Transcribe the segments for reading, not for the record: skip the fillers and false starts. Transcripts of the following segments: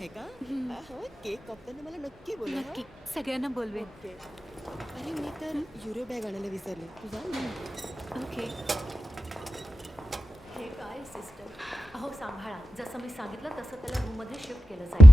आहे का? हो, केक कापताना मला नक्की बोलव हं. नक्की सगळ्यांना बोलवेन. ओके. अरे मी तर युरो बॅग आणायला विसरले. तू जा ना. ओके. हे काय सिस्टर? अहो सांभाळा. जसं मी सांगितलं तसं त्याला रूममध्ये शिफ्ट केलं जाईल.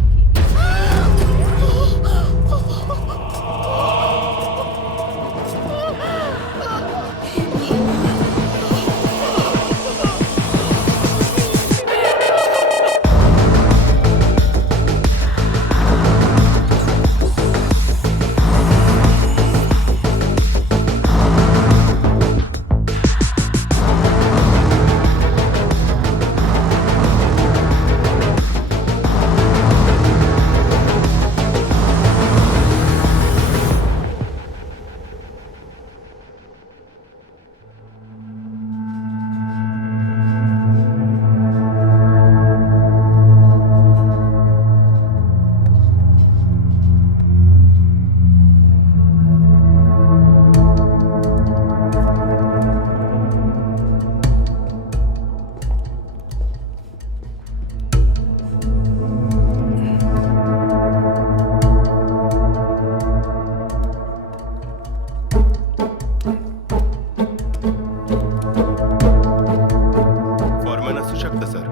फॉरमॅन असू शकतं सर.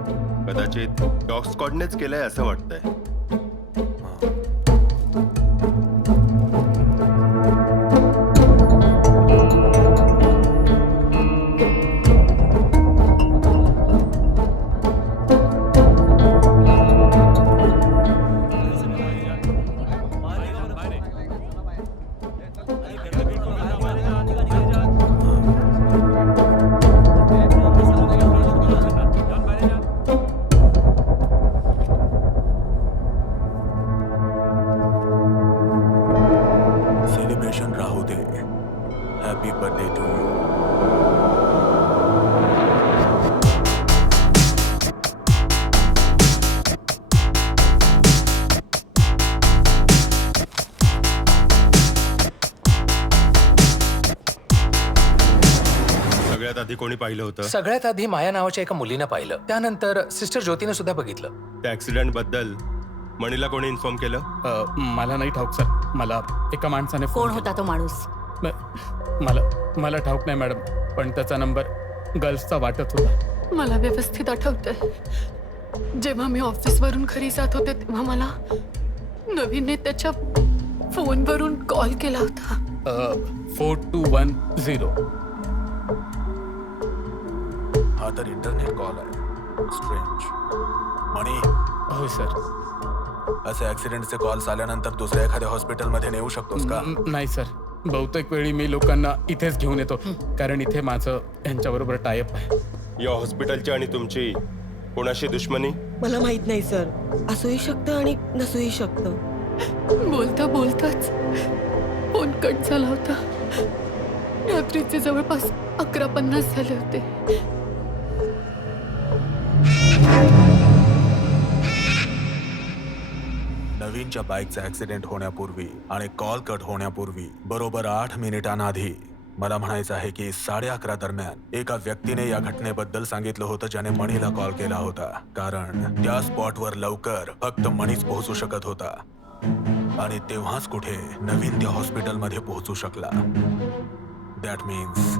कदाचित डॉग स्क्वॉडनेच केलंय असं वाटतंय. सेलिब्रेशन राहू दे. Happy birthday to you. सगळ्यात आधी कोणी पाहिलं होतं? सगळ्यात आधी माया नावाच्या एका मुलीनं पाहिलं. त्यानंतर सिस्टर ज्योतीनं सुद्धा बघितलं. त्या ऍक्सिडेंट बद्दल मणीला कोणी इन्फॉर्म केलं? मला नाही ठाऊक सर. मला एका माणसाने कोण होता तो माणूस? मला ठाऊक नाही मॅडम, पण त्याचा नंबर गर्ल्सचा वाटत होता. मला व्यवस्थित आठवतंय, जेव्हा मी ऑफिसवरून घरी जात होते तेव्हा मला नवीनने त्याच्या फोनवरून कॉल केला होता. 4210. हा तर इंटरनेट कॉल आहे. स्ट्रेंज. मणी, हो सर. असे ऍक्सिडेंटचे कॉल्स आल्यानंतर दुसऱ्या एखाद्या हॉस्पिटलमध्ये नेऊ शकतोस का? नाही सर, बहुतेक वेळी मी लोकांना इथेच घेऊन येतो, कारण इथे माझं यांच्याबरोबर टायअप आहे. या हॉस्पिटलची आणि तुमची कोणाशी दुश्मनी? मला माहित नाही सर. असूही शकतं आणि नसूही शकतं. बोलता बोलताच फोन कट झाला होता. रात्रीचे जवळपास 11:50 झाले होते. नवीनच्या बाईकचा ऍक्सिडेंट होण्यापूर्वी आणि कॉल कट होण्यापूर्वी बरोबर 8 मिनिटांआधी मला म्हणायचं आहे की 11:30 दरम्यान एका व्यक्तीने या घटनेबद्दल सांगितलं होतं, ज्याने मणीला कॉल केला होता. कारण त्या स्पॉटवर लवकर फक्त मणीच पोहोचू शकत होता. आणि तेव्हाच कुठे नवीन त्या हॉस्पिटलमध्ये पोहोचू शकला. दॅट मीन्स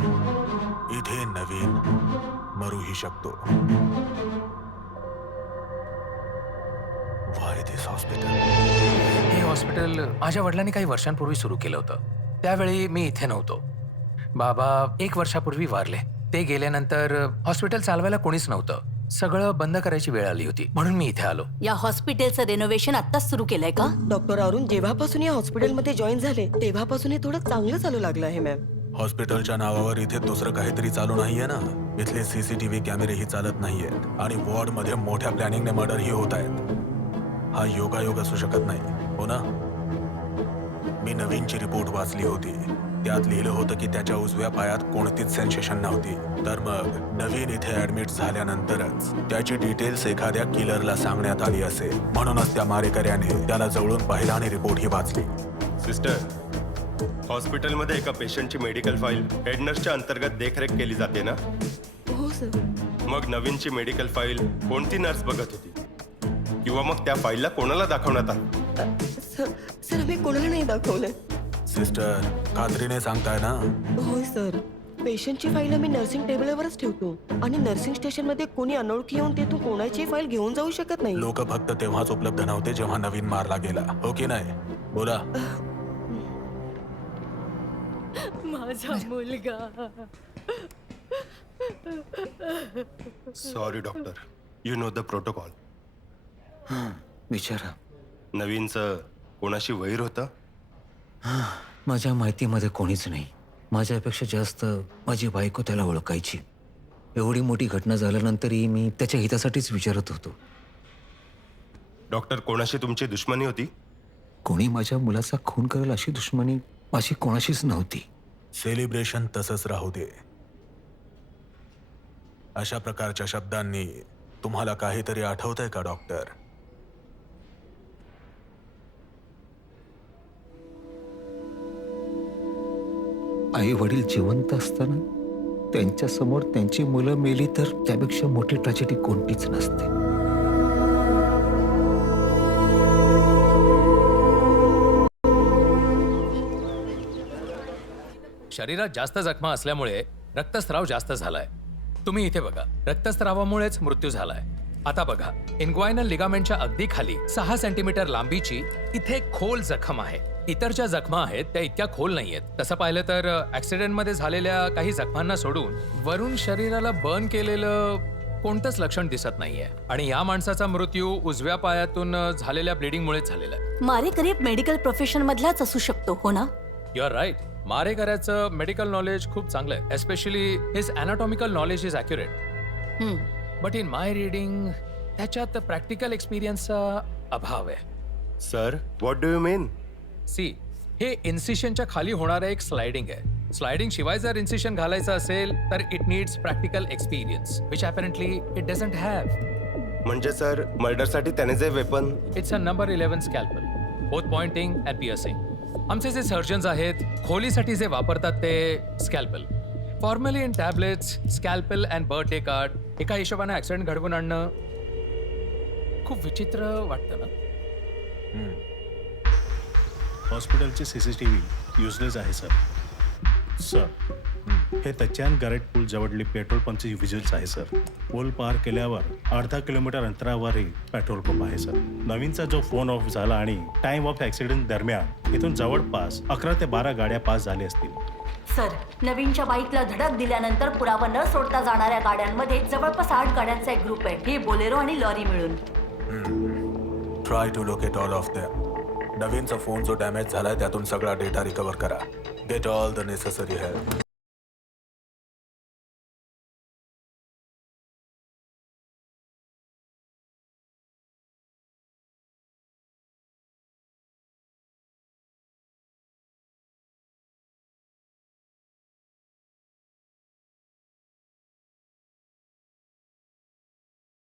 इथे नवीन मरूही शकतो. Why this hospital? हे हॉस्पिटल माझ्या वडिलांनी काही वर्षांपूर्वी सुरू केलं होतं. त्यावेळी मी इथे नव्हतो. बाबा 1 वर्षापूर्वी वारले. ते गेल्यानंतर हॉस्पिटल चालवायला कोणीच नव्हतं. सगळं बंद करायची वेळ आली होती, म्हणून मी इथे आलो. या हॉस्पिटलचं रेनोव्हेशन आत्ताच सुरू केलंय का? डॉक्टर अरुण जेव्हापासून या हॉस्पिटलमध्ये जॉईन झाले तेव्हापासून हे थोडं चांगलं चालू लागलं आहे मॅम. हॉस्पिटलच्या नावावर इथे दुसरं काहीतरी चालू नाहीये ना. इथले सीसीटीव्ही कॅमेरेही चालत नाहीयेत आणि वॉर्डमध्ये मोठ्या प्लॅनिंगने मर्डरही होत आहेत. हा योगायोग असू शकत नाही, हो ना? मी नवीनची रिपोर्ट वाचली होती. त्यात लिहिलं होतं की त्याच्या उजव्या पायात कोणतीच सेन्सेशन नव्हती. तर मग नवीन इथे ऍडमिट झाल्यानंतरच त्याची डिटेल्स एखाद्या किलरला सांगण्यात आली असेल. म्हणूनच त्या मारेकऱ्याने त्याला जवळून पाहिलं आणि रिपोर्ट ही वाचली. सिस्टर, हॉस्पिटलमध्ये एका पेशंटची मेडिकल फाईल हेड नर्सच्या अंतर्गत देखरेख केली जाते ना? हो सर. मग नवीनची मेडिकल फाईल कोणती नर्स बघत होती? किंवा मग त्या फाईलला कोणाला दाखवण्यात आलं? सर आम्ही कोणाला नाही दाखवलंय. सिस्टर, खात्रीने सांगताय ना? होय सर. पेशंटची फाईल आम्ही नर्सिंग टेबलवरच ठेवतो आणि नर्सिंग स्टेशन मध्ये कोणी अनोळखी येऊन तेथून कोणाची फाईल घेऊन जाऊ शकत नाही. लोक फक्त तेव्हाच उपलब्ध नव्हते जेव्हा नवीन मारला गेला, हो की नाही? बोला. माझा मुलगा. Sorry doctor, you know the protocol. विचारा. नवीनचं कोणाशी वैर होतं? माझ्या माहितीमध्ये कोणीच नाही. माझ्यापेक्षा जास्त माझी बायको त्याला ओळखायची. एवढी मोठी घटना झाल्यानंतरही मी त्याच्या हितासाठीच विचारत होतो. डॉक्टर, कोणाशी तुमची दुश्मनी होती? कोणी माझ्या मुलाचा खून करेल अशी दुश्मनी माझी कोणाशीच नव्हती. सेलिब्रेशन तसंच राहू दे. अशा प्रकारच्या शब्दांनी तुम्हाला काहीतरी आठवतंय का डॉक्टर? आई वडील जिवंत असताना त्यांच्या समोर त्यांची मुलं मेली तर त्यापेक्षा मोठी ट्रॅजेडी कोणतीच नसते. शरीरात जास्त जखमा असल्यामुळे रक्तस्राव जास्त झालाय. तुम्ही इथे बघा, रक्तस्रावामुळेच मृत्यू झालाय. आता बघा, इन्ग्वायनल लिगामेंटच्या अगदी खाली 6 सेंटीमीटर लांबीची इथे खोल जखम आहे. इतर ज्या जखमा आहेत त्या इतक्या खोल नाहीयेत. तसं पाहिलं तर ऍक्सिडेंटमध्ये झालेल्या काही जखमांना सोडून वरून शरीराला बर्न केलेलं कोणतंच लक्षण दिसत नाहीये. आणि या माणसाचा मृत्यू उजव्या पायातून झालेल्या ब्लिडिंगमुळेच झालेला आहे. मारेकरी मेडिकल प्रोफेशन मधलाच असू शकतो, हो ना? You are right. मारेकऱ्याचं मेडिकल नॉलेज खूप चांगलं आहे. Especially his anatomical knowledge is accurate. But in my reading त्याच्यात प्रॅक्टिकल एक्सपिरियन्सचा अभाव आहे. Sir, what do you mean? See, हे इन्सिशनच्या खाली होणारं एक स्लायडिंग आहे. स्लायडिंग शिवाय जर इन्सिशन घालायचं असेल तर it needs practical experience which apparently it doesn't have. म्हणजे सर, मर्डरसाठी त्याने जे वेपन? It's a number 11 scalpel, both pointing and piercing. आमचे जे सर्जन्स आहेत खोलीसाठी जे वापरतात ते scalpel. Formally in tablets, scalpel and birthday card एका हिशोबाने ऍक्सिडेंट घडवून आणणं खूप विचित्र वाटतं ना. हॉस्पिटलचे CCTV युजलेस आहे सर. सर, हे तच्यान गॅरेट पूल जवळली पेट्रोल पंपची व्हिज्युअल्स आहे सर. पूल पार केल्यावर अर्धा किलोमीटर अंतरावरही पेट्रोल पंप आहे सर. नवीनचा जो फोन ऑफ झाला आणि टाइम ऑफ ॲक्सिडेंट दरम्यान इथून जवळपास 11 ते 12 गाड्या पास झाल्या असतील. सर, नवीनच्या बाईकला धडक दिल्यानंतर पुरावा न सोडता जाणाऱ्या गाड्यांमध्ये जवळपास 8 गाड्यांचा एक ग्रुप आहे. हे बोलेरो आणि लॉरी मिळून. Try to locate all of them. नवीनचा फोन जो डॅमेज झालाय त्यातून सगळा डेटा रिकवर करा. Get all the necessary help.